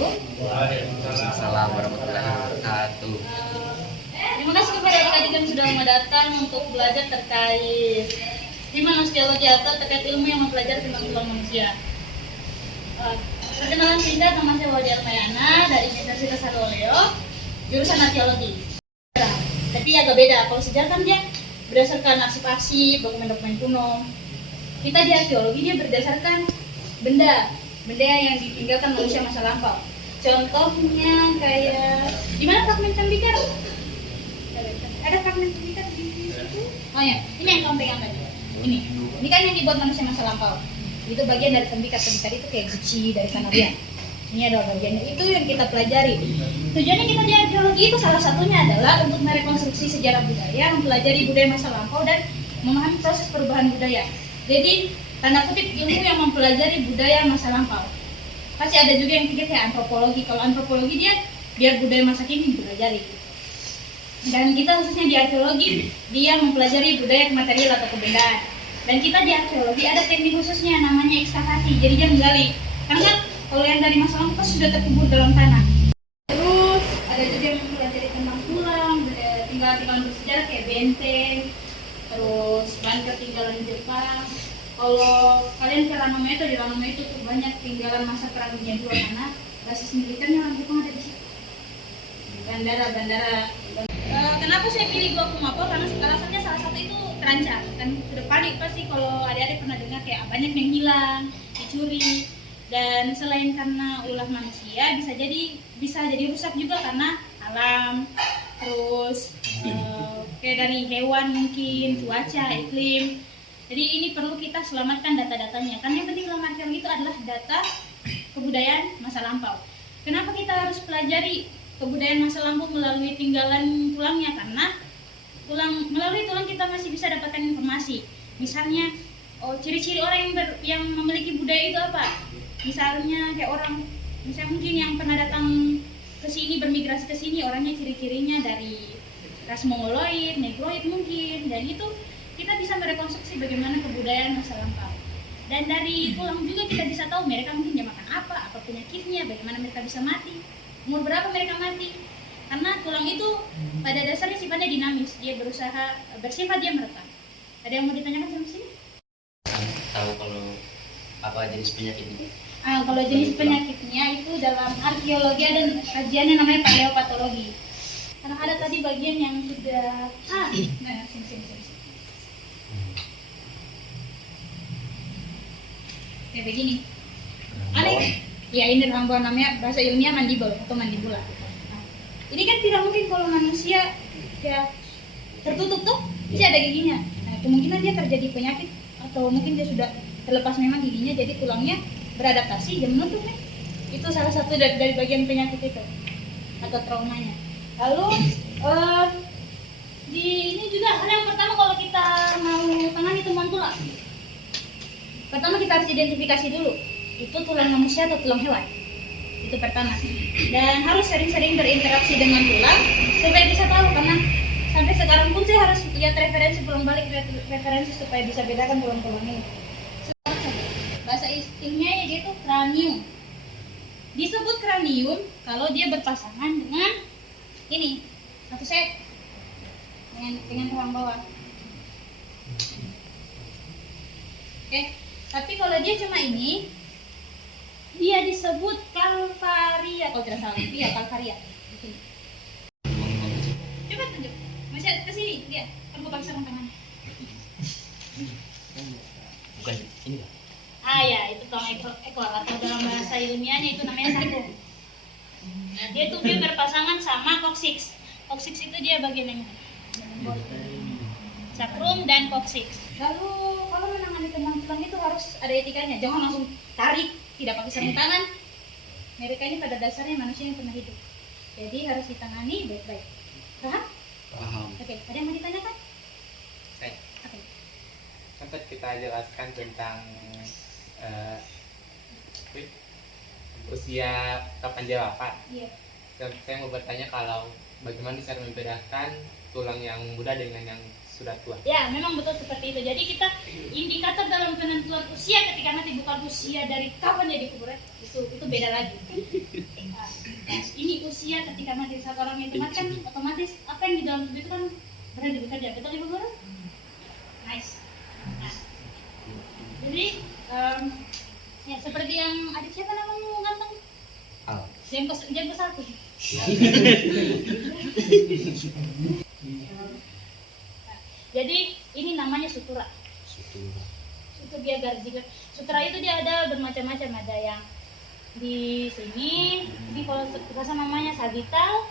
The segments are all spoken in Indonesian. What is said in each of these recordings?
wabarakatuh. Waalaikumsalam warahmatullahi wabarakatuh. Terima kasih kepada adik-adik yang sudah mau datang untuk belajar terkait Imanusiologi atau terkait ilmu yang mempelajari tentang tulang manusia. Perkenalan singkat, nama saya Wadi Armayana dari Universitas Haroleo, jurusan arkeologi. Tapi agak beda, kalau sejarah kan dia berdasarkan arsip-arsip, dokumen-dokumen kuno. Kita di arkeologi dia berdasarkan benda yang ditinggalkan manusia masa lampau. Contohnya kayak di mana fragmen tembikar? Ada fragmen tembikar di situ. Oh ya, ini yang kamu pegang tadi. Ini kan yang dibuat manusia masa lampau. Itu bagian dari tembikar itu kayak guci dari Kanarian. Ini adalah bagiannya, itu yang kita pelajari. Tujuannya kita di arkeologi itu salah satunya adalah untuk merekonstruksi sejarah budaya, mempelajari budaya masa lampau dan memahami proses perubahan budaya. Jadi tanda kutip ilmu yang mempelajari budaya masa lampau. Pasti ada juga yang pikir kayak antropologi. Kalau antropologi dia biar budaya masa kini dipelajari. Dan kita khususnya di arkeologi dia mempelajari budaya material atau kebendaan. Dan kita di arkeologi ada teknik khususnya namanya ekskavasi. Jadi dia menggali. Karena kan kalau yang dari masa lampau sudah terkubur dalam tanah. Terus ada juga yang mempelajari tentang tulang, tinggalan bersejarah kayak benteng, terus bahan ketinggalan Jepang. Kalau kalian ke Ranometo, di Ranometo tuh banyak tinggalan masa perang dunia II karena basis militernya orang Jepang ada di situ. Bandara. Kenapa saya pilih Gua Kumapo? Karena alasannya salah satu itu terancam. Dan udah paling pasti kalau adik-adik pernah dengar kayak banyak yang hilang, dicuri. Dan selain karena ulah manusia bisa jadi rusak juga karena alam, terus kayak dari hewan mungkin, cuaca, iklim. Jadi ini perlu kita selamatkan data-datanya. Karena yang penting dalam arkeologi itu adalah data kebudayaan masa lampau. Kenapa kita harus pelajari kebudayaan masa lampau melalui tinggalan tulangnya? Karena melalui tulang kita masih bisa dapatkan informasi. Misalnya, ciri-ciri orang yang memiliki budaya itu apa? Misalnya kayak misalnya mungkin yang pernah datang ke sini, bermigrasi ke sini, orangnya ciri-cirinya dari ras Mongoloid, Negroid mungkin, dan itu kita bisa merekonstruksi bagaimana kebudayaan masa lampau. Dan dari tulang juga kita bisa tahu mereka mungkin dia makan apa penyakitnya, bagaimana mereka bisa mati, umur berapa mereka mati. Karena tulang itu pada dasarnya sifatnya dinamis, dia bersifat dia merekam. Ada yang mau ditanyakan sama sini? Tahu kalau apa jenis penyakitnya? Kalau jenis penyakitnya itu dalam arkeologi ada kajiannya namanya paleopatologi. Karena ada tadi bagian yang sudah sini. Kayak begini. Aneh. Ya ini rahang bawah, namanya bahasa ilmiah mandibel atau mandibula. Ini kan tidak mungkin kalau manusia kayak tertutup tuh, bisa ada giginya. Nah, kemungkinan dia terjadi penyakit atau mungkin dia sudah terlepas memang giginya, jadi tulangnya beradaptasi dia menutup nih. Itu salah satu dari bagian penyakit itu atau traumanya. Lalu di ini juga ada yang pertama kalau kita mau tangani temuan tulang. Pertama kita harus identifikasi dulu itu tulang manusia atau tulang hewan. Itu pertama. Dan harus sering-sering berinteraksi dengan tulang supaya bisa tahu, karena sampai sekarang pun saya harus lihat referensi referensi supaya bisa bedakan tulang-tulang ini. Bahasa ilmiahnya dia itu kranium. Disebut kranium kalau dia berpasangan dengan ini satu set dengan rahang bawah. Oke. Tapi kalau dia cuma ini, dia disebut kalvaria kalau tidak salah. Iya, kalvaria. Coba tunjuk. Masih ke sini dia. Kan gua pakai sarung tangan. Bukan ini ya? Ya, itu tulang ekor atau dalam bahasa ilmiahnya itu namanya sacrum. Nah, dia berpasangan sama coccyx. Coccyx itu dia bagian yang sacrum dan coccyx. Lalu kalau menangani temuan tulang itu harus ada etikanya, jangan langsung tarik, tidak pakai sarung tangan. Mereka ini pada dasarnya manusia yang pernah hidup, jadi harus ditangani baik-baik. Paham? Paham. Oke, ada yang mau ditanyakan? Oke. Sempat kita jelaskan tentang usia kapan dia wafat. Iya. Saya mau bertanya kalau bagaimana cara membedakan tulang yang muda dengan yang sudah tua. Ya, memang betul seperti itu. Jadi kita indikator dalam penentuan usia ketika mati bukan usia dari kapan dia dikubur, itu beda lagi. Nah, ini usia ketika mati saat orang itu mati kan otomatis apa yang di dalam tubuh itu kan berada bekerja, betul Ibu Guru? Nice. Nah, jadi ya seperti yang adik siapa namamu ganteng? Al. Jengkos aku. Jadi ini namanya sutura. Sutur biagar jika sutura itu dia ada bermacam-macam, ada yang di sini, ini kalau bahasa namanya sagital,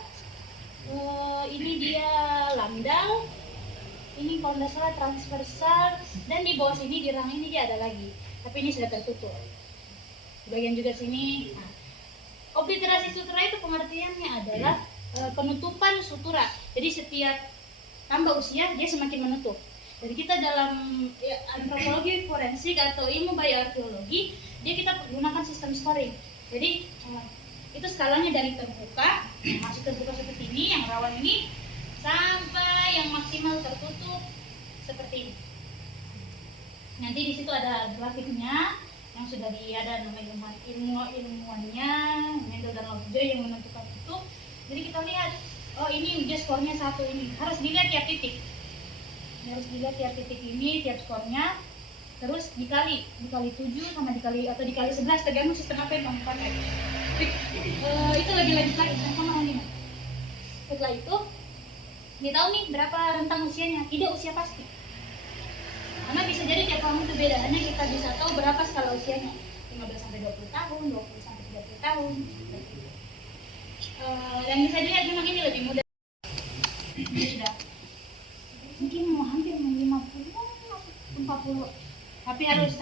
ini dia lambdal, ini kalau nggak salah transversal, dan di bawah sini di rang ini dia ada lagi, tapi ini sudah tertutup. Bagian juga sini. Nah, obliterasi sutura itu pengertiannya adalah penutupan sutura. Jadi setiap tambah usia dia semakin menutup. Jadi kita dalam antropologi forensik atau ilmu bioarkeologi dia kita gunakan sistem scoring. Jadi itu skalanya dari terbuka, masih terbuka seperti ini, yang rawan ini, sampai yang maksimal tertutup seperti ini. Nanti di situ ada grafiknya yang sudah ada nama ilmuwannya, Mendel dan Lobjoy yang menentukan itu. Jadi kita lihat, oh ini dia skornya 1 ini, harus dilihat tiap titik. Harus dilihat tiap titik ini, tiap skornya, terus dikali 7 sama dikali 11, tergantung sistem apa yang kamu pakai. Itu lagi sama ini. Setelah itu dia tahu nih berapa rentang usianya, tidak usia pasti. Karena bisa jadi tiap kamu itu beda, hanya kita bisa tahu berapa skala usianya, 15 sampai 20 tahun, 20 sampai 30 tahun. Yang bisa dilihat memang ini lebih mudah. Ini sudah mungkin hampir 50 40, tapi harus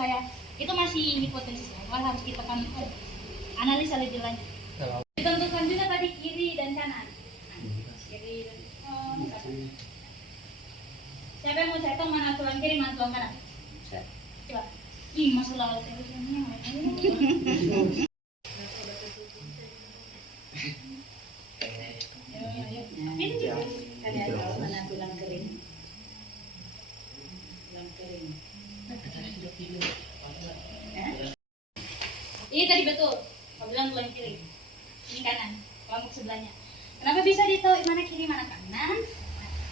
itu masih hipotesis awal, harus kita kan analisa lebih lanjut. Ditentukan juga tadi kiri dan kanan. Kiri dan kanan. Siapa yang mau saya tahu mana tulang kiri, mana tulang kanan? Coba. Ih, masalah terusnya. Ada mana tulang kering? Tulang kering. Ini tadi betul. Kau bilang tulang kiri. Ini kanan. Kelompok sebelahnya. Kenapa bisa ditahu mana kiri mana kanan?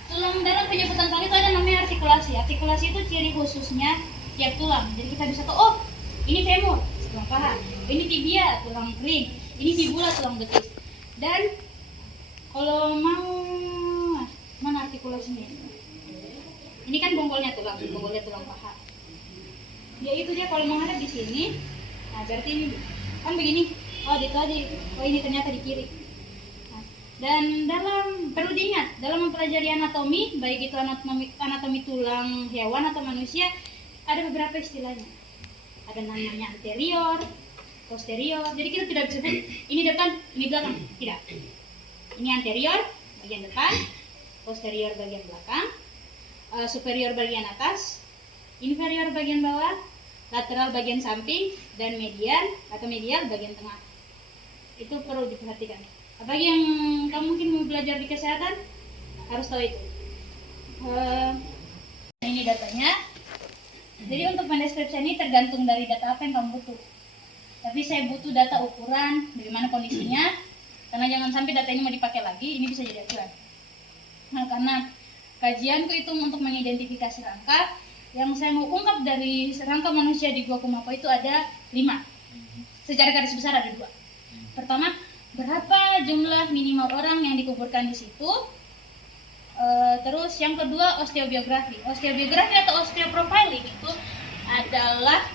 Tulang dalam penyebutan tulang itu ada namanya artikulasi. Artikulasi itu ciri khususnya tiap tulang. Jadi kita bisa tahu, oh ini femur, tulang paha. Ini tibia, tulang kering. Ini fibula, tulang betis. Dan kalau mau mana artikulasinya? Ini kan bonggolnya tulang paha. Ya itu dia kalau menghadap di sini. Nah berarti ini kan begini. Oh di tadi. Oh ini ternyata di kiri. Dan perlu diingat dalam mempelajari anatomi, baik itu anatomi tulang hewan atau manusia, ada beberapa istilahnya. Ada namanya anterior, posterior. Jadi kita tidak bisa sebut ini depan, ini belakang. Tidak. Ini anterior bagian depan, posterior bagian belakang, superior bagian atas, inferior bagian bawah, lateral bagian samping, dan medial bagian tengah. Itu perlu diperhatikan. Apalagi yang kamu mungkin mau belajar di kesehatan harus tahu itu. Ini datanya. Jadi untuk mendeskripsi ini tergantung dari data apa yang kamu butuh. Tapi saya butuh data ukuran, bagaimana kondisinya, karena jangan sampai data ini mau dipakai lagi, ini bisa jadi acuan. Nah, karena kajianku itu untuk mengidentifikasi rangka, yang saya mau ungkap dari rangka manusia di Gua Kumapo itu ada 5. Secara garis besar ada 2. Pertama, berapa jumlah minimal orang yang dikuburkan di situ. Terus yang kedua, osteobiografi. Osteobiografi atau osteoprofiling itu adalah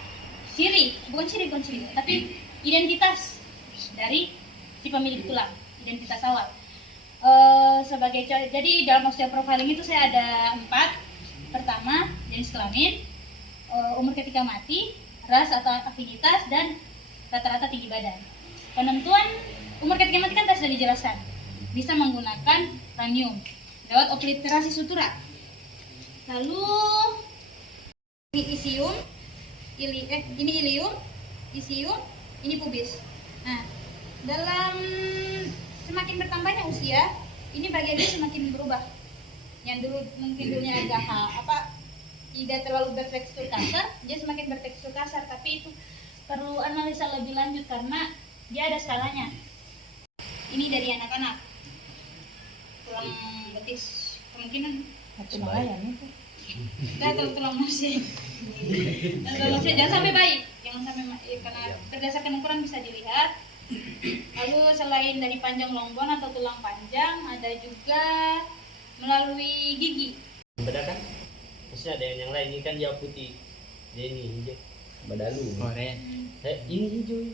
bukan ciri, tapi identitas dari si pemilik tulang, identitas awal. Jadi dalam osteoprofiling itu saya ada 4. Pertama, jenis kelamin, umur ketika mati, ras atau afinitas, dan rata-rata tinggi badan. Penentuan umur ketika mati kan sudah dijelaskan, bisa menggunakan ranium lewat obliterasi sutura. Lalu ini isium, ini ilium, isium, ini pubis. Nah, dalam semakin bertambahnya usia, ini bagiannya semakin berubah. yang dulu mungkin dulunya agak tidak terlalu bertekstur kasar, dia semakin bertekstur kasar, tapi itu perlu analisa lebih lanjut karena dia ada skalanya. Ini dari anak-anak, tulang betis kemungkinan tulang musik. Jangan sampai bayi, karena berdasarkan ukuran bisa dilihat. Lalu selain dari panjang longbon atau tulang panjang, ada juga melalui gigi. Beda kan? Maksudnya ada yang lain, ini kan dia putih, dia ini hijau. Badalu. Korea. Ini hijau.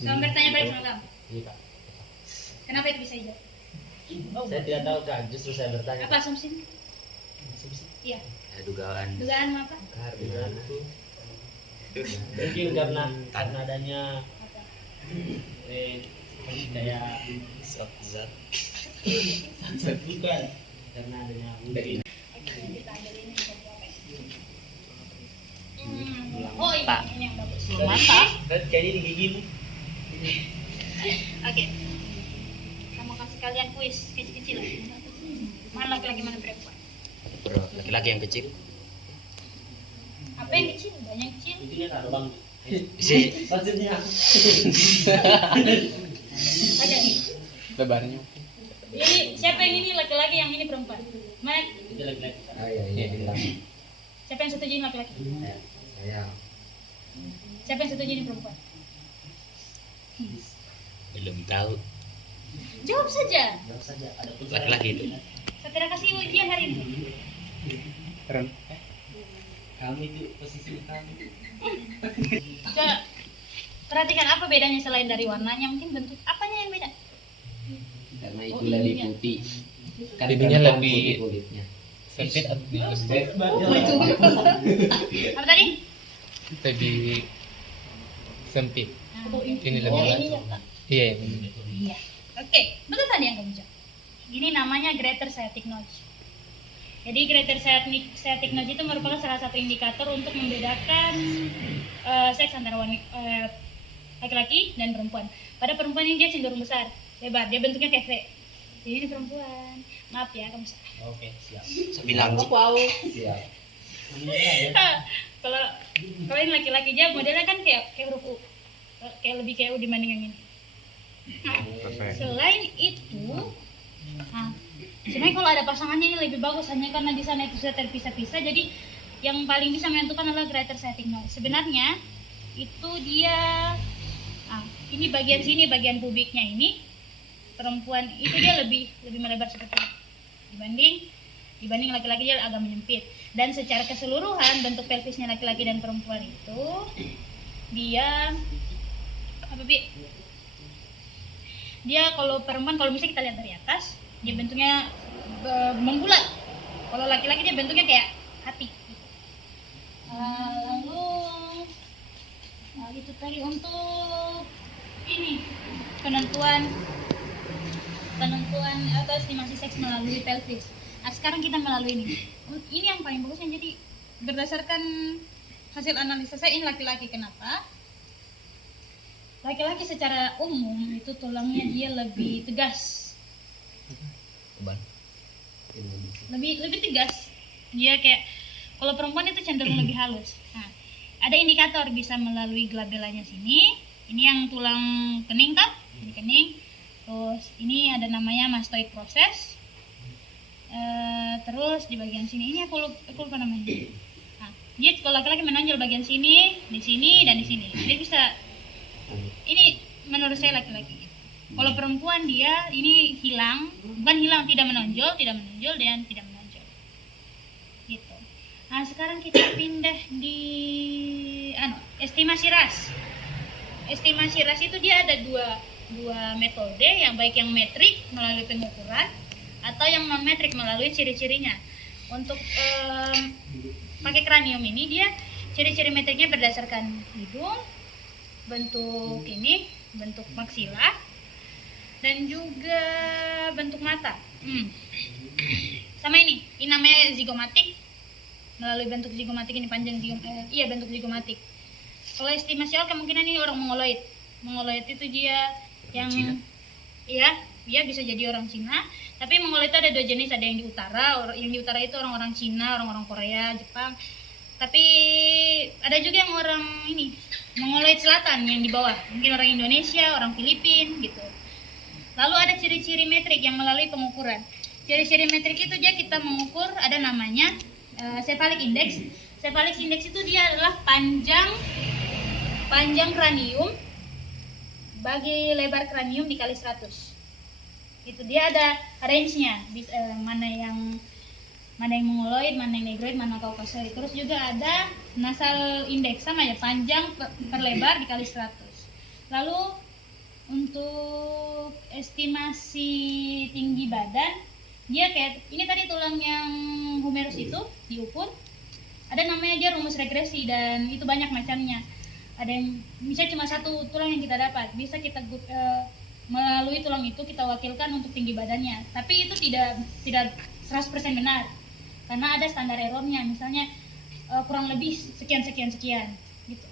Saya bertanya balik sama kamu, Iya kak. kenapa itu bisa hijau? Saya tidak tahu kak, justru saya bertanya. Apa asumsinya? Iya. Dugaan. Dugaan apa? Karena mungkin karena adanya Apa? kayak Zat. bukan karena adanya mungkin Oke, kita ambil ini. Oh ini yang bagus. mantap. Kayaknya di gigi nih. Oke. Kamu kasih kalian kuis kecil-kecil. Mana laki-laki mana perempuan? Bro, laki-laki yang kecil. Apa yang kecil? Banyak yang kecil. Itunya taruh bang. Si Maksudnya Ada nih. Lebarnya. Ini siapa yang ini laki-laki, yang ini perempuan? Mana? itu laki-laki. iya bilang. Siapa yang setuju ini laki-laki? Saya Siapa yang setuju ini perempuan? belum tahu. Jawab saja. Jawab saja, ada pun Laki-laki itu. Saya tidak kasih ujian hari ini. Keren. Kami itu posisi kami. Coba perhatikan apa bedanya selain dari warnanya, mungkin bentuk apanya yang beda? Karena itu itu lebih lebih ininya. putih. Kan Ininya gampang lebih- putih kulitnya. Sempit atau Apa tadi? lebih sempit. Nah, Ini lebih luas. Iya. Iya. Oke, betul tadi yang kamu jawab. Ini namanya greater sciatic notch. Jadi greater sciatic notch itu merupakan salah satu indikator untuk membedakan seks antara laki-laki dan perempuan. Pada perempuan ini dia cenderung besar, lebar, dia bentuknya kayak V. Jadi ini perempuan. Maaf ya, kamu salah. Oke, siap. Saya bilang sih. Siap. Kalau ini laki-laki dia modelnya kan kayak huruf U, kayak lebih kayak U dibanding yang ini. Nah, selain itu, sebenarnya kalau ada pasangannya ini lebih bagus, hanya karena di sana itu sudah terpisah-pisah. Jadi yang paling bisa menentukan adalah greater sciatic notch. Sebenarnya itu dia, ini bagian sini, bagian pubiknya ini, perempuan itu dia lebih melebar seperti ini dibanding laki-laki, dia agak menyempit. Dan secara keseluruhan bentuk pelvisnya laki-laki dan perempuan itu dia apa Bi? Dia kalau perempuan, kalau misalnya kita lihat dari atas, dia bentuknya membulat. Kalau laki-laki dia bentuknya kayak hati. Lalu itu tadi untuk ini penentuan atau estimasi seks melalui pelvis. Nah, sekarang kita melalui ini. Ini yang paling bagusnya. Jadi berdasarkan hasil analisa saya, ini laki-laki. Kenapa? Laki-laki secara umum itu tulangnya dia lebih tegas, Beban. lebih tegas. Dia kayak, kalau perempuan itu cenderung lebih halus. Nah, ada indikator bisa melalui glabellanya sini. Ini yang tulang kening kan? Ini kening. Terus ini ada namanya mastoid process. Terus di bagian sini ini aku lupa namanya. Nah, dia kalau laki-laki menonjol bagian sini, di sini dan di sini. Dia bisa. Ini menurut saya laki-laki. Kalau perempuan dia ini bukan hilang, tidak menonjol dan tidak menonjol. Gitu. Nah, sekarang kita pindah di estimasi ras. Estimasi ras itu dia ada dua metode, yang baik yang metrik melalui pengukuran atau yang non metrik melalui ciri-cirinya. Untuk pakai kranium ini, dia ciri-ciri metriknya berdasarkan hidung, bentuk ini, bentuk maksila, dan juga bentuk mata. Sama ini namanya zigomatik. Melalui bentuk zigomatik ini panjang bentuk zigomatik. Kalau estimasi awal kemungkinan ini orang mongoloid. Mongoloid itu dia yang Cina. iya, dia bisa jadi orang Cina. Tapi Mongol itu ada dua jenis, ada yang di utara. Yang di utara itu orang-orang Cina, orang-orang Korea, Jepang. Tapi ada juga yang orang ini Mongoloid Selatan yang di bawah, mungkin orang Indonesia, orang Filipina gitu. Lalu ada ciri-ciri metrik yang melalui pengukuran. Ciri-ciri metrik itu dia kita mengukur, ada namanya cephalic index. Cephalic index itu dia adalah panjang kranium bagi lebar kranium dikali 100. Itu dia ada range-nya, mana yang mongoloid, mana yang negroid, mana kaukasoid. Terus juga ada nasal index, sama ya, panjang per lebar dikali 100. Lalu untuk estimasi tinggi badan, dia kayak ini tadi tulang yang humerus itu diukur. Ada namanya dia rumus regresi, dan itu banyak macamnya. Ada yang misalnya cuma satu tulang yang kita dapat, bisa kita melalui tulang itu kita wakilkan untuk tinggi badannya. Tapi itu tidak 100% benar, karena ada standar errornya, misalnya kurang lebih sekian gitu.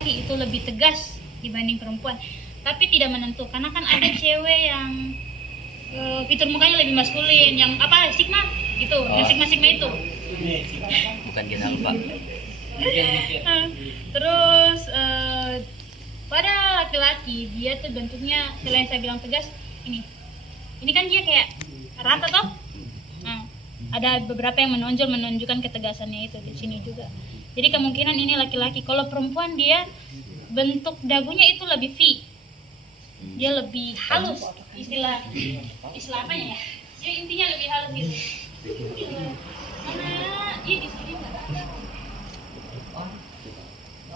Itu lebih tegas dibanding perempuan, tapi tidak menentu, karena kan ada cewek yang fitur mukanya lebih maskulin, yang apa, sigma itu, yang sigma itu. Bukan gen alpha. Terus pada laki-laki dia tuh bentuknya, selain saya bilang tegas, ini kan dia kayak rata toh. Ada beberapa yang menunjukkan ketegasannya itu di sini juga. Jadi kemungkinan ini laki-laki. Kalau perempuan dia bentuk dagunya itu lebih V, dia lebih halus, istilah apa ya? Dia intinya lebih halus gitu. Mana dia di sini nggak ada.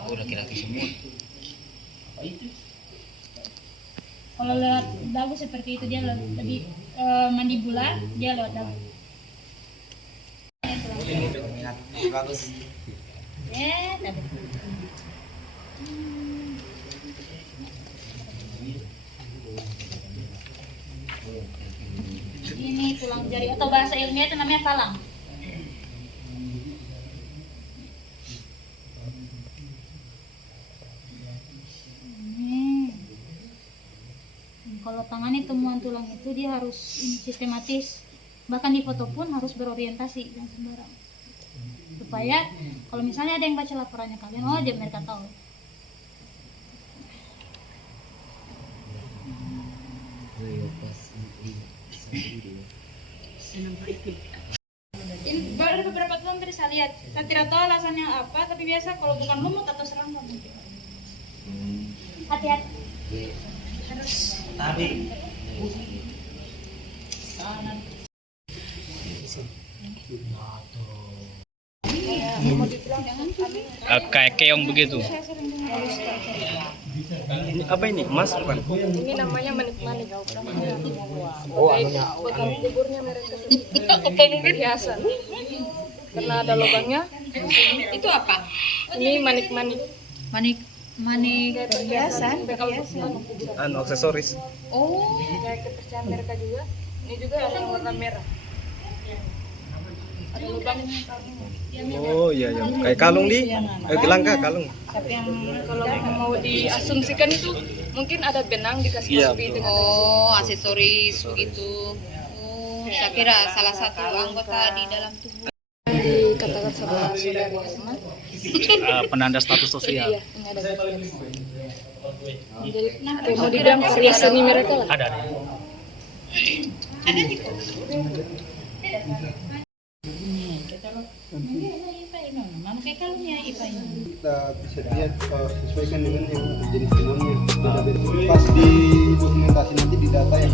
Oh, laki-laki semua. Kalau lewat dagu seperti itu dia lebih mandibula, dia lewat dagu. Bagus. Ya, ini tulang jari, atau bahasa ilmiah itu namanya falang. Kalau tangani temuan tulang itu dia harus sistematis, bahkan di foto pun harus berorientasi, jangan sembarang. Supaya kalau misalnya ada yang baca laporannya kalian, oh dia mereka tahu. Baru beberapa tulang tadi saya lihat, saya tidak tahu alasannya apa, tapi biasa kalau bukan lumut atau serangga mungkin. Hati-hati. Harus tarik. Kayak keong begitu. Apa ini? Emas bukan? Ini namanya manik-manik. Oh, anunya. Bekal kuburnya mereka seperti perhiasan. Karena ada lubangnya. itu apa? Ini manik-manik. Manik perhiasan. Bekal kuburan. Anu aksesoris. Oh, Kayak kepercayaan mereka juga. Ini juga ada yang warna merah. Ada lubangnya. Oh iya ya. Kayak kalung di. Gelangka kalung. Tapi yang kalau mau diasumsikan itu mungkin ada benang dikasih Iya, masuki betul. dengan Oh, aksesoris begitu. Oh, saya kira salah satu anggota di dalam tubuh. dikatakan sama saudara teman. Penanda status sosial. Iya, ini ada garis. Jadi kayak mau dibilang karya seni mereka lah. Ada. Kita bisa lihat sesuaikan dengan yang jenis tenunnya. Pas di dokumentasi nanti di data yang